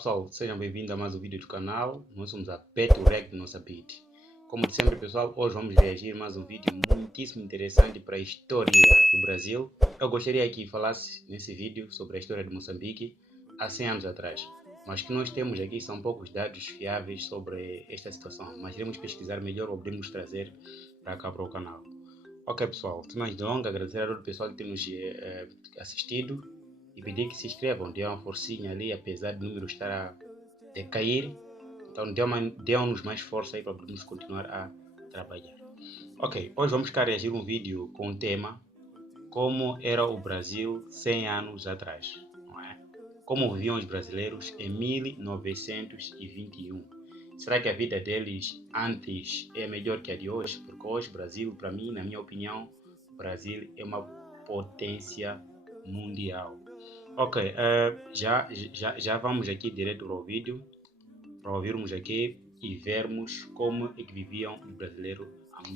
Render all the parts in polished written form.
pessoal, sejam bem-vindos a mais um vídeo do canal. Nós somos a Beto Rec do Moçambique. Como de sempre, pessoal, hoje vamos reagir a mais um vídeo muitíssimo interessante para a história do Brasil. Eu gostaria que falasse nesse vídeo sobre a história de Moçambique há 100 anos atrás. Mas o que nós temos aqui são poucos dados fiáveis sobre esta situação, mas iremos pesquisar melhor ou podemos trazer para cá para o canal. Ok, pessoal, sem mais delongas, agradecer a todo o pessoal que tem nos assistido e pedir que se inscrevam, dê uma forcinha ali, apesar do número estar a decair. Então dê-nos mais força aí para podermos continuar a trabalhar. Ok, hoje vamos cá reagir um vídeo com o tema Como era o Brasil 100 anos atrás, não é? Como viviam os brasileiros em 1921. Será que a vida deles antes é melhor que a de hoje? Porque hoje o Brasil, para mim, na minha opinião, o Brasil é uma potência mundial. Ok, já vamos aqui direto ao vídeo para ouvirmos aqui e vermos como é que viviam os brasileiros.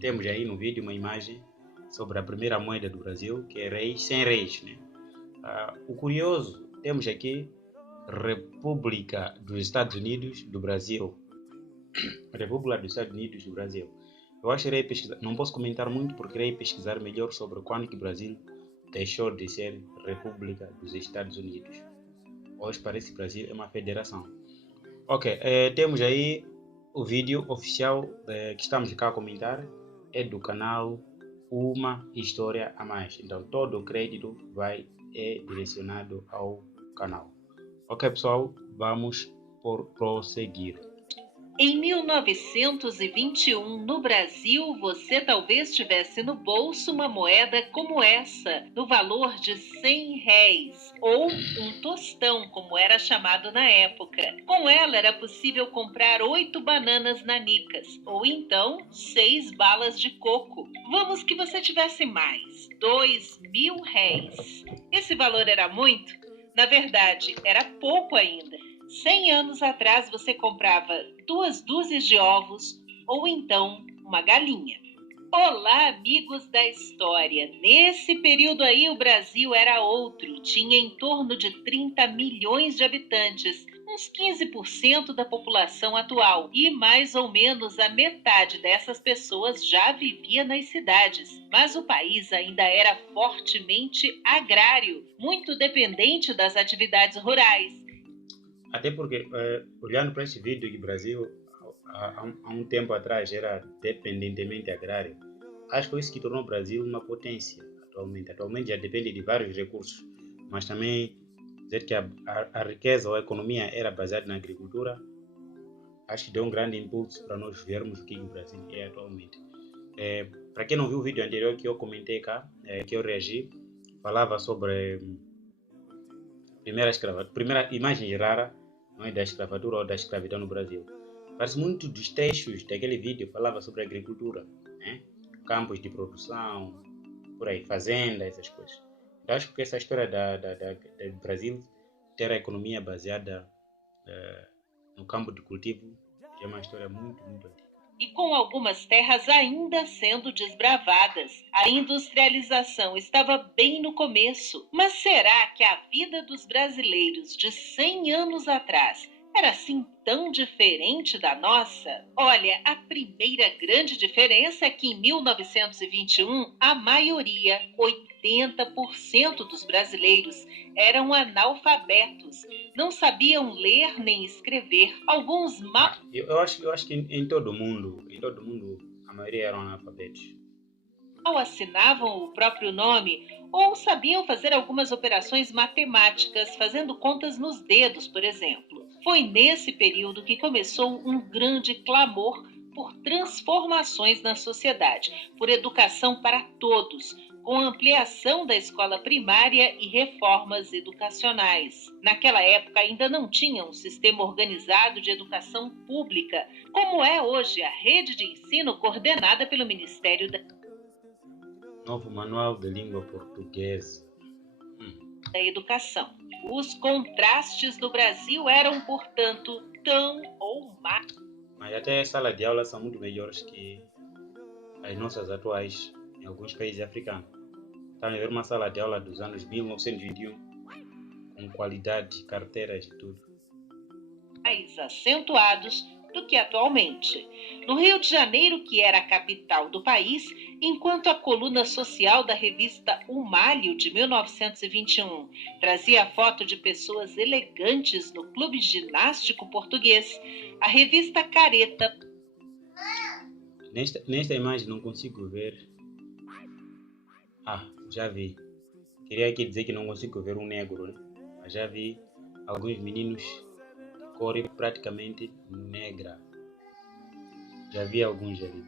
Temos aí no vídeo uma imagem sobre a primeira moeda do Brasil, que é reis sem reis, né? O curioso, temos aqui República dos Estados Unidos do Brasil. República dos Estados Unidos do Brasil. Eu acho que irei pesquisar, não posso comentar muito porque irei pesquisar melhor sobre quando que o Brasil deixou de ser República dos Estados Unidos. Hoje parece que o Brasil é uma federação. Ok, temos aí o vídeo oficial que estamos cá a comentar, é do canal Uma História a Mais. Então todo o crédito é direcionado ao canal. Ok, pessoal, vamos prosseguir. Em 1921, no Brasil, você talvez tivesse no bolso uma moeda como essa, no valor de 100 réis, ou um tostão, como era chamado na época. Com ela era possível comprar 8 bananas nanicas, ou então 6 balas de coco. Vamos que você tivesse mais, 2.000 réis. Esse valor era muito? Na verdade, era pouco ainda. 100 anos atrás você comprava 2 dúzias de ovos ou então uma galinha. Olá, amigos da história! Nesse período aí o Brasil era outro, tinha em torno de 30 milhões de habitantes, uns 15% da população atual, e mais ou menos a metade dessas pessoas já vivia nas cidades. Mas o país ainda era fortemente agrário, muito dependente das atividades rurais. Até porque, olhando para este vídeo que o Brasil há um tempo atrás era dependentemente agrário, acho que foi isso que tornou o Brasil uma potência atualmente. Atualmente já depende de vários recursos, mas também dizer que a riqueza ou a economia era baseada na agricultura, acho que deu um grande impulso para nós vermos o que o Brasil é atualmente. Para quem não viu o vídeo anterior que eu comentei cá, que eu reagi, falava sobre primeira imagem rara, não é, da escravatura ou da escravidão no Brasil. Parece muito dos trechos daquele vídeo falava sobre agricultura, né? Campos de produção, por aí, fazenda, essas coisas. Então, acho que essa história do Brasil ter a economia baseada no campo de cultivo é uma história muito, muito antiga. E com algumas terras ainda sendo desbravadas. A industrialização estava bem no começo. Mas será que a vida dos brasileiros de 100 anos atrás era assim tão diferente da nossa? Olha, a primeira grande diferença é que em 1921 a maioria, 80% dos brasileiros, eram analfabetos. Não sabiam ler nem escrever. Alguns mal... Eu acho que em todo mundo, a maioria eram analfabetos. Assinavam o próprio nome ou sabiam fazer algumas operações matemáticas, fazendo contas nos dedos, por exemplo. Foi nesse período que começou um grande clamor por transformações na sociedade, por educação para todos, com ampliação da escola primária e reformas educacionais. Naquela época ainda não tinha um sistema organizado de educação pública, como é hoje a rede de ensino coordenada pelo Ministério da Novo Manual de Língua Portuguesa. Da Educação. Os contrastes do Brasil eram, portanto, tão ou mais. Mas até as salas de aula são muito melhores que as nossas atuais em alguns países africanos. Está a ver uma sala de aula dos anos 1921 com qualidade, carteiras e tudo. mais acentuados do que atualmente. No Rio de Janeiro, que era a capital do país, enquanto a coluna social da revista O Malho, de 1921, trazia a foto de pessoas elegantes no clube ginástico português, a revista Careta... Nesta imagem não consigo ver. Já vi. Queria aqui dizer que não consigo ver um negro, né? Mas já vi alguns meninos de cor praticamente negra. Já vi alguns ali.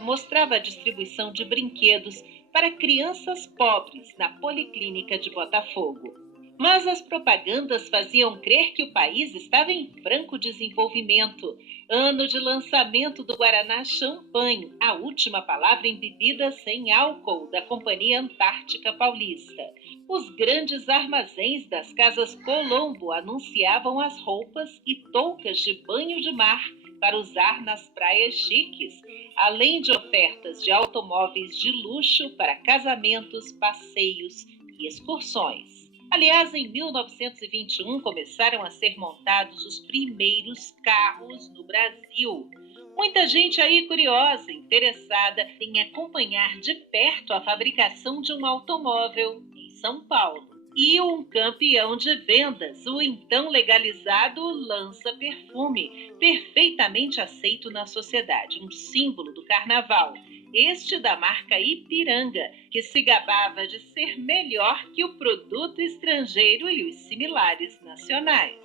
Mostrava a distribuição de brinquedos para crianças pobres na Policlínica de Botafogo. Mas as propagandas faziam crer que o país estava em franco desenvolvimento. Ano de lançamento do Guaraná Champanhe, a última palavra em bebidas sem álcool da Companhia Antártica Paulista. Os grandes armazéns das Casas Colombo anunciavam as roupas e toucas de banho de mar para usar nas praias chiques, além de ofertas de automóveis de luxo para casamentos, passeios e excursões. Aliás, em 1921 começaram a ser montados os primeiros carros no Brasil. Muita gente aí curiosa, interessada em acompanhar de perto a fabricação de um automóvel em São Paulo. E um campeão de vendas, o então legalizado lança-perfume, perfeitamente aceito na sociedade, um símbolo do carnaval. Este da marca Ipiranga, que se gabava de ser melhor que o produto estrangeiro e os similares nacionais.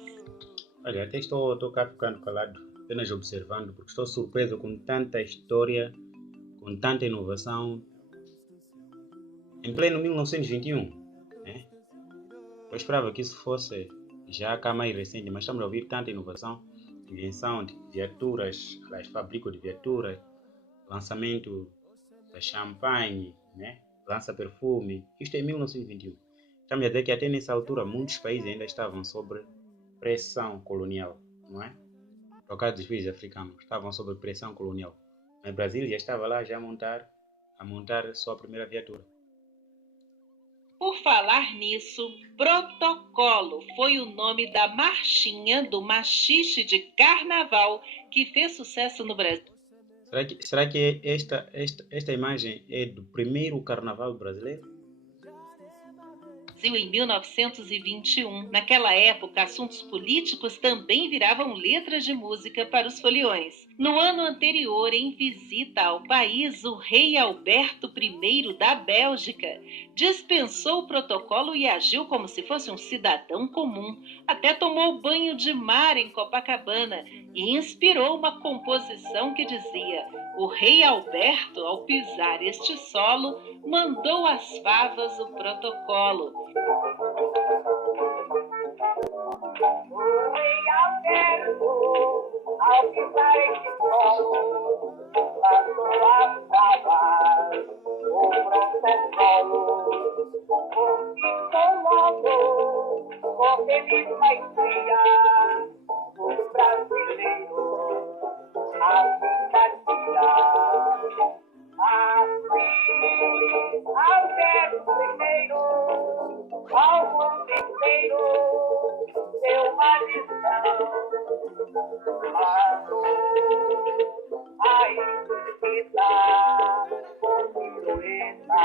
Olha, até estou cá ficando calado, apenas observando, porque estou surpreso com tanta história, com tanta inovação. Em pleno 1921, né? Eu esperava que isso fosse já cá mais recente, mas estamos a ouvir tanta inovação, invenção de viaturas, as fábricas de viaturas, lançamento da champanhe, né? Lança-perfume. Isto é em 1921. Estamos a dizer que até nessa altura muitos países ainda estavam sob pressão colonial, não é? No caso dos países africanos, estavam sob pressão colonial. Mas o Brasil já estava lá já a montar sua primeira viatura. Por falar nisso, Protocolo foi o nome da marchinha do machixe de carnaval que fez sucesso no Brasil. Será que esta imagem é do primeiro carnaval brasileiro? Em 1921. Naquela época, assuntos políticos também viravam letras de música para os foliões. No ano anterior, em visita ao país, o rei Alberto I da Bélgica dispensou o protocolo e agiu como se fosse um cidadão comum. Até tomou banho de mar em Copacabana e inspirou uma composição que dizia: o rei Alberto, ao pisar este solo, mandou às favas o protocolo. O rei Alberto, ao pisar este solo, mandou às favas o protocolo. Conquistou logo com feliz maestria os brasileiros a simpatia. Assim, Alberto I, ao mundo inteiro, deu uma lição. Mandou a identidade com pirueta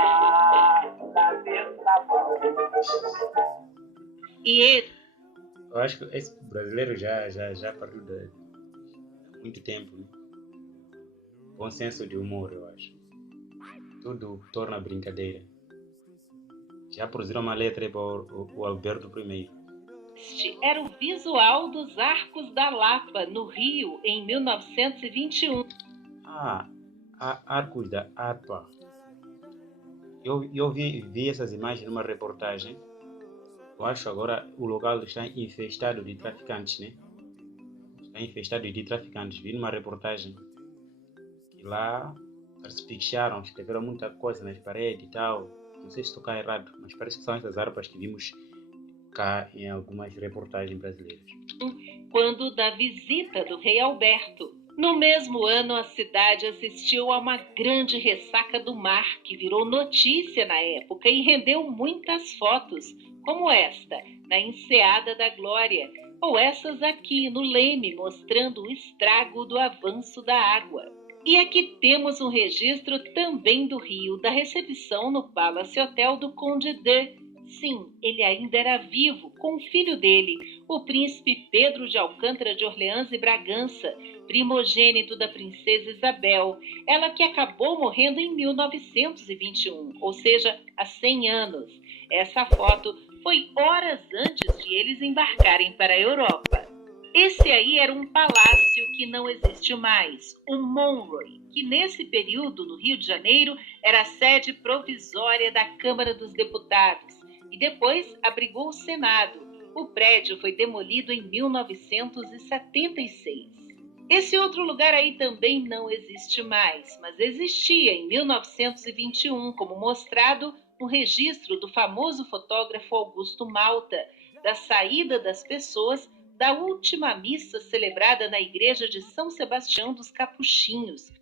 da tentação. E ele? Eu acho que esse brasileiro já partiu de muito tempo, né? Bom senso de humor, eu acho. Tudo torna brincadeira. Já produziram uma letra para o Alberto I. Este era o visual dos Arcos da Lapa, no Rio, em 1921. Arcos da Lapa. Eu vi essas imagens numa reportagem. Eu acho agora o local está infestado de traficantes, né? Está infestado de traficantes. Vi numa reportagem que lá eles picharam, escreveram muita coisa nas paredes e tal. Não sei se estou cá errado, mas parece que são essas harpas que vimos cá em algumas reportagens brasileiras. Quando da visita do rei Alberto. No mesmo ano, a cidade assistiu a uma grande ressaca do mar, que virou notícia na época e rendeu muitas fotos, como esta, na Enseada da Glória, ou essas aqui no Leme, mostrando o estrago do avanço da água. E aqui temos um registro também do Rio, da recepção no Palace Hotel do Conde de... Sim, ele ainda era vivo, com o filho dele, o príncipe Pedro de Alcântara de Orleans e Bragança, primogênito da princesa Isabel, ela que acabou morrendo em 1921, ou seja, há 100 anos. Essa foto foi horas antes de eles embarcarem para a Europa. Esse aí era um palácio que não existe mais, o Monroe, que nesse período, no Rio de Janeiro, era a sede provisória da Câmara dos Deputados e depois abrigou o Senado. O prédio foi demolido em 1976. Esse outro lugar aí também não existe mais, mas existia em 1921, como mostrado no registro do famoso fotógrafo Augusto Malta, da saída das pessoas da última missa celebrada na igreja de São Sebastião dos Capuchinhos.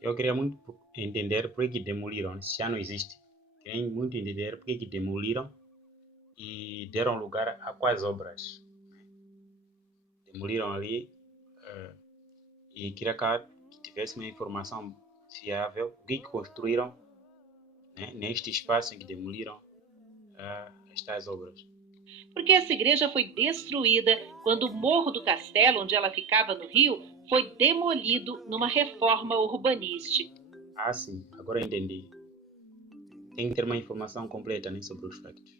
Eu queria muito entender por que demoliram, se já não existe. Queria muito entender por que demoliram e deram lugar a quais obras. Demoliram ali e queria que tivesse uma informação fiável, o que construíram, né, neste espaço em que demoliram estas obras. Porque essa igreja foi destruída quando o Morro do Castelo, onde ela ficava no Rio, foi demolido numa reforma urbanística. Ah, sim, agora entendi. Tem que ter uma informação completa, né, sobre os factos.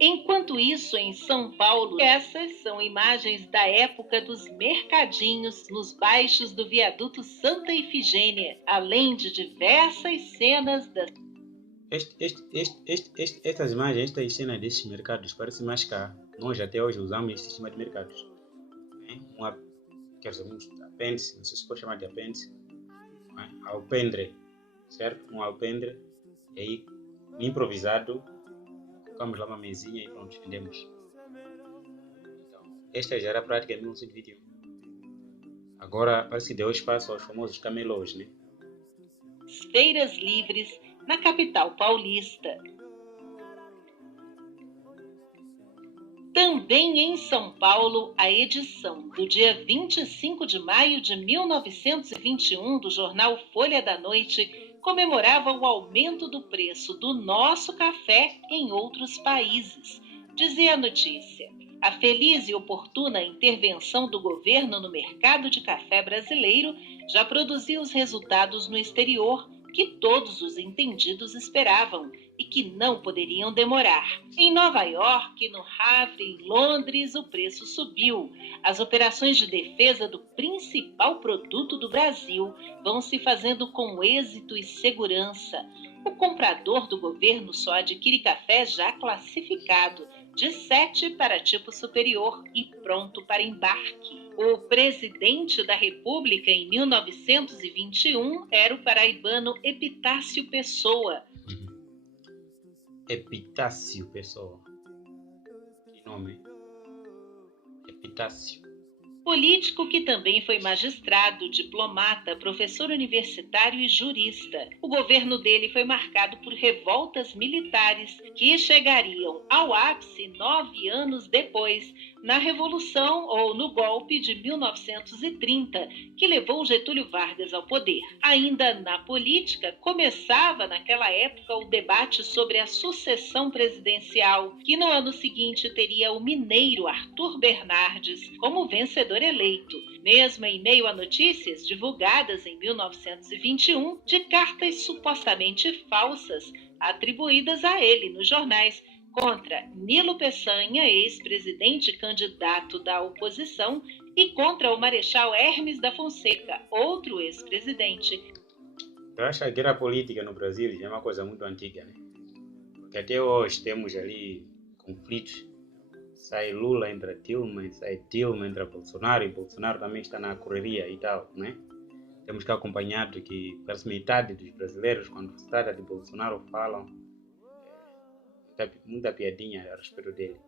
Enquanto isso, em São Paulo, essas são imagens da época dos mercadinhos nos baixos do viaduto Santa Ifigênia, além de diversas cenas das... Estas imagens, estas cenas desses mercados parecem mais cá. Nós até hoje usamos esse sistema de mercados. Quer dizer, um apêndice, não sei se pode chamar de apêndice, alpendre, certo? Um alpendre, e aí improvisado, colocamos lá uma mesinha e pronto, vendemos. Então, esta já era a prática de 1921. Agora parece que deu espaço aos famosos camelôs, né? Feiras livres na capital paulista. Também em São Paulo, a edição do dia 25 de maio de 1921 do jornal Folha da Noite comemorava o aumento do preço do nosso café em outros países. Dizia a notícia: a feliz e oportuna intervenção do governo no mercado de café brasileiro já produziu os resultados no exterior que todos os entendidos esperavam e que não poderiam demorar. Em Nova York, no Havre, em Londres, o preço subiu. As operações de defesa do principal produto do Brasil vão se fazendo com êxito e segurança. O comprador do governo só adquire café já classificado, de 7 para tipo superior e pronto para embarque. O presidente da República em 1921 era o paraibano Epitácio Pessoa. Epitácio Pessoa. Que nome? Epitácio. Político que também foi magistrado, diplomata, professor universitário e jurista. O governo dele foi marcado por revoltas militares que chegariam ao ápice 9 anos depois, na Revolução ou no golpe de 1930, que levou Getúlio Vargas ao poder. Ainda na política, começava naquela época o debate sobre a sucessão presidencial, que no ano seguinte teria o mineiro Arthur Bernardes como vencedor eleito, mesmo em meio a notícias divulgadas em 1921 de cartas supostamente falsas atribuídas a ele nos jornais contra Nilo Peçanha, ex-presidente candidato da oposição, e contra o Marechal Hermes da Fonseca, outro ex-presidente. Eu acho que a guerra política no Brasil já é uma coisa muito antiga, né? Porque até hoje temos ali conflitos. Sai Lula, entra Dilma, sai Dilma, entra Bolsonaro, e Bolsonaro também está na correria e tal, né? Temos que acompanhar que parece metade dos brasileiros, quando se trata de Bolsonaro, falam muita piadinha a respeito dele.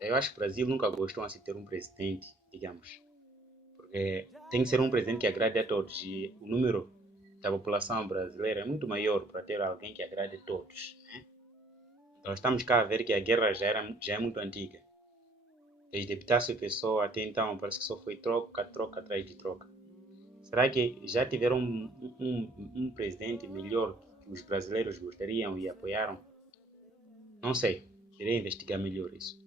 Eu acho que o Brasil nunca gostou de ter um presidente, digamos, porque tem que ser um presidente que agrade a todos, e o número da população brasileira é muito maior para ter alguém que agrade a todos, né? Então estamos cá a ver que a guerra já é muito antiga. Desde Epitácio Pessoa até então, parece que só foi troca atrás de troca. Será que já tiveram um presidente melhor que os brasileiros gostariam e apoiaram? Não sei, irei investigar melhor isso.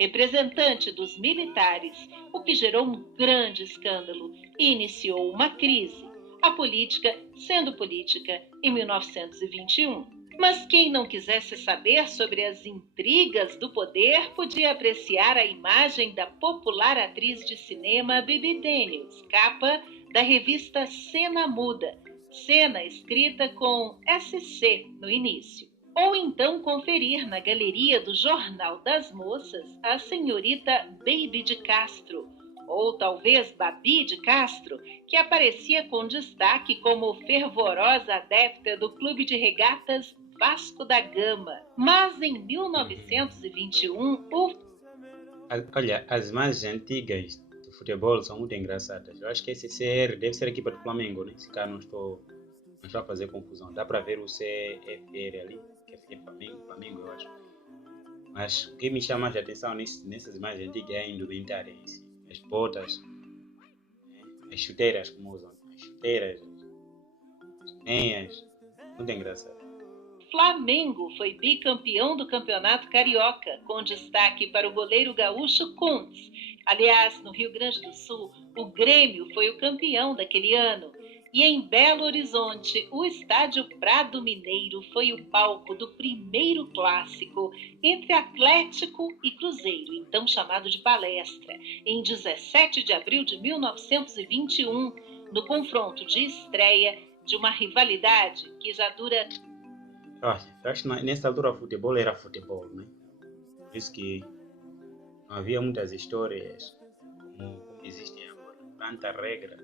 Representante dos militares, o que gerou um grande escândalo e iniciou uma crise, a política sendo política em 1921. Mas quem não quisesse saber sobre as intrigas do poder podia apreciar a imagem da popular atriz de cinema Bibi Daniels, capa da revista Cena Muda, cena escrita com SC no início. Ou então conferir na galeria do Jornal das Moças a senhorita Baby de Castro, ou talvez Babi de Castro, que aparecia com destaque como fervorosa adepta do Clube de Regatas Vasco da Gama. Mas em 1921, Olha, as mais antigas do futebol são muito engraçadas. Eu acho que esse CR deve ser a equipa do Flamengo, né? Se cá não estou a fazer confusão. Dá para ver o CFR ali, que é Flamengo, eu acho. Mas o que me chama a atenção nessas imagens antigas é a indumentária em si. As botas, as chuteiras como usam, as chuteiras, as meias, muito engraçado. Flamengo foi bicampeão do Campeonato Carioca, com destaque para o goleiro gaúcho Kuntz. Aliás, no Rio Grande do Sul, o Grêmio foi o campeão daquele ano. E em Belo Horizonte, o estádio Prado Mineiro foi o palco do primeiro clássico entre Atlético e Cruzeiro, então chamado de Palestra, em 17 de abril de 1921, no confronto de estreia de uma rivalidade que já dura... Eu acho que nessa altura o futebol era futebol, né? Por isso que não havia muitas histórias como existem agora. Tanta regra,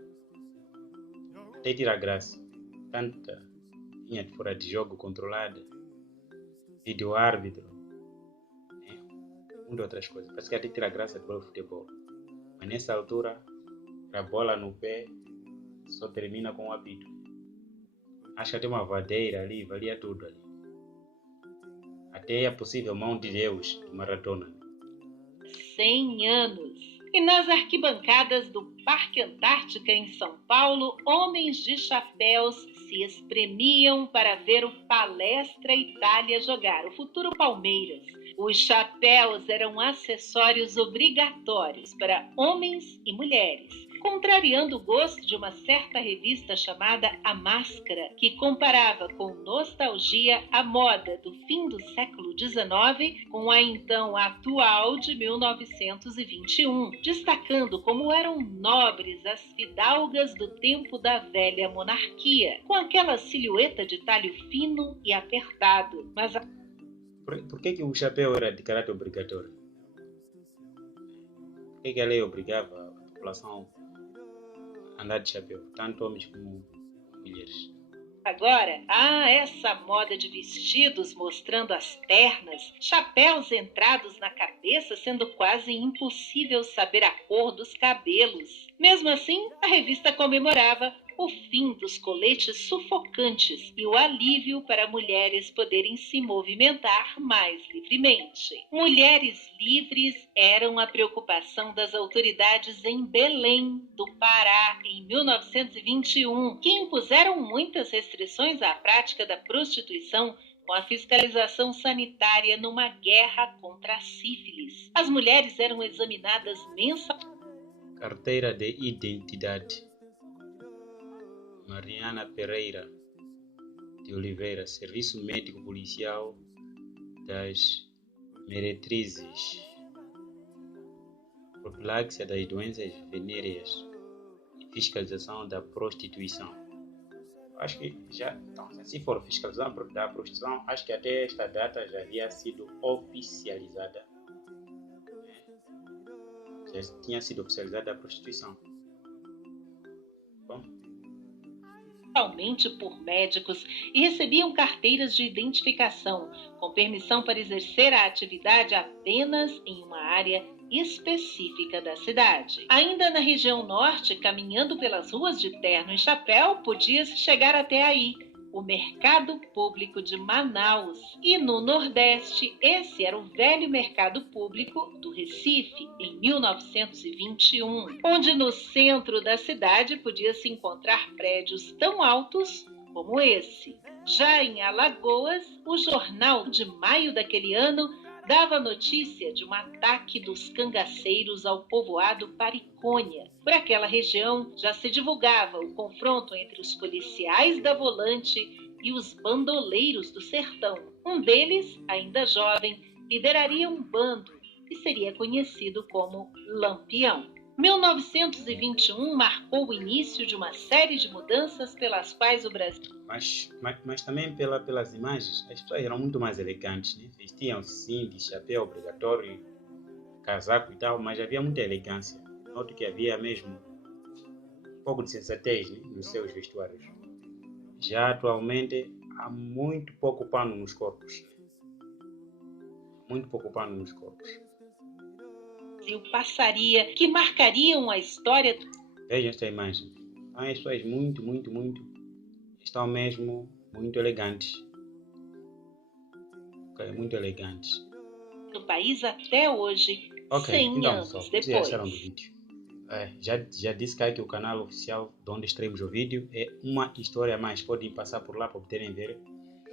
até tirar graça. Tanta linha de fora de jogo controlada, vídeo árbitro, né? Muitas outras coisas. Parece que até tirar graça do futebol. Mas nessa altura, a bola no pé só termina com o apito. Acho que até uma vadeira ali, valia tudo ali. Até é possível mão de Deus de Maradona. 100 anos. E nas arquibancadas do Parque Antártica em São Paulo, homens de chapéus se espremiam para ver o Palestra Itália jogar, o futuro Palmeiras. Os chapéus eram acessórios obrigatórios para homens e mulheres, contrariando o gosto de uma certa revista chamada A Máscara, que comparava com nostalgia a moda do fim do século XIX com a então atual de 1921, destacando como eram nobres as fidalgas do tempo da velha monarquia, com aquela silhueta de talho fino e apertado. Mas Por que o chapéu era de caráter obrigatório? Por que a lei obrigava a população a andar de chapéu, tanto homens como mulheres? Agora, essa moda de vestidos mostrando as pernas, chapéus entrados na cabeça, sendo quase impossível saber a cor dos cabelos. Mesmo assim, a revista comemorava o fim dos coletes sufocantes e o alívio para mulheres poderem se movimentar mais livremente. Mulheres livres eram a preocupação das autoridades em Belém do Pará, em 1921, que impuseram muitas restrições à prática da prostituição com a fiscalização sanitária numa guerra contra a sífilis. As mulheres eram examinadas mensalmente. Carteira de identidade. Mariana Pereira de Oliveira, Serviço Médico Policial das Meretrizes, profiláxia das doenças venéreas e fiscalização da prostituição. Acho que já, então, se for fiscalização da prostituição, acho que até esta data já havia sido oficializada. Já tinha sido oficializada a prostituição. Bom, por médicos e recebiam carteiras de identificação, com permissão para exercer a atividade apenas em uma área específica da cidade. Ainda na região norte, caminhando pelas ruas de terno e chapéu, podia-se chegar até aí. o Mercado Público de Manaus. E no Nordeste, esse era o velho Mercado Público do Recife, em 1921, onde no centro da cidade podia-se encontrar prédios tão altos como esse. Já em Alagoas, o jornal de maio daquele ano dava notícia de um ataque dos cangaceiros ao povoado Paricônia. Por aquela região já se divulgava o confronto entre os policiais da Volante e os bandoleiros do sertão. Um deles, ainda jovem, lideraria um bando que seria conhecido como Lampião. 1921 marcou o início de uma série de mudanças pelas quais o Brasil... Mas também pelas imagens, as pessoas eram muito mais elegantes, né? Vestiam-se sim de chapéu obrigatório, casaco e tal, mas havia muita elegância. Noto que havia mesmo um pouco de sensatez, né, nos seus vestuários. Já atualmente há muito pouco pano nos corpos. Muito pouco pano nos corpos. Passaria, que marcariam a história. Vejam esta imagem. As pessoas muito estão mesmo muito elegantes. Ok, muito elegantes. Do país até hoje, 100 então, anos pessoal, depois. vocês acharam do vídeo? Já disse que o canal oficial de onde extraímos o vídeo é uma história a mais. Podem passar por lá para poderem ver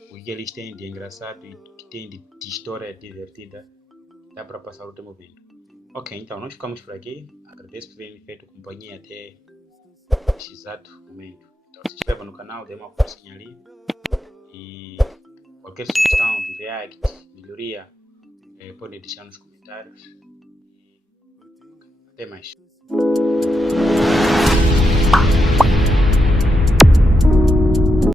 o que eles têm de engraçado e o que tem de história divertida. Dá para passar o tempo vendo. Ok, então nós ficamos por aqui. Agradeço por terem feito companhia até este exato momento. Então se inscreva no canal, dê uma forcinha ali. E qualquer sugestão de react, melhoria, podem deixar nos comentários. Até mais.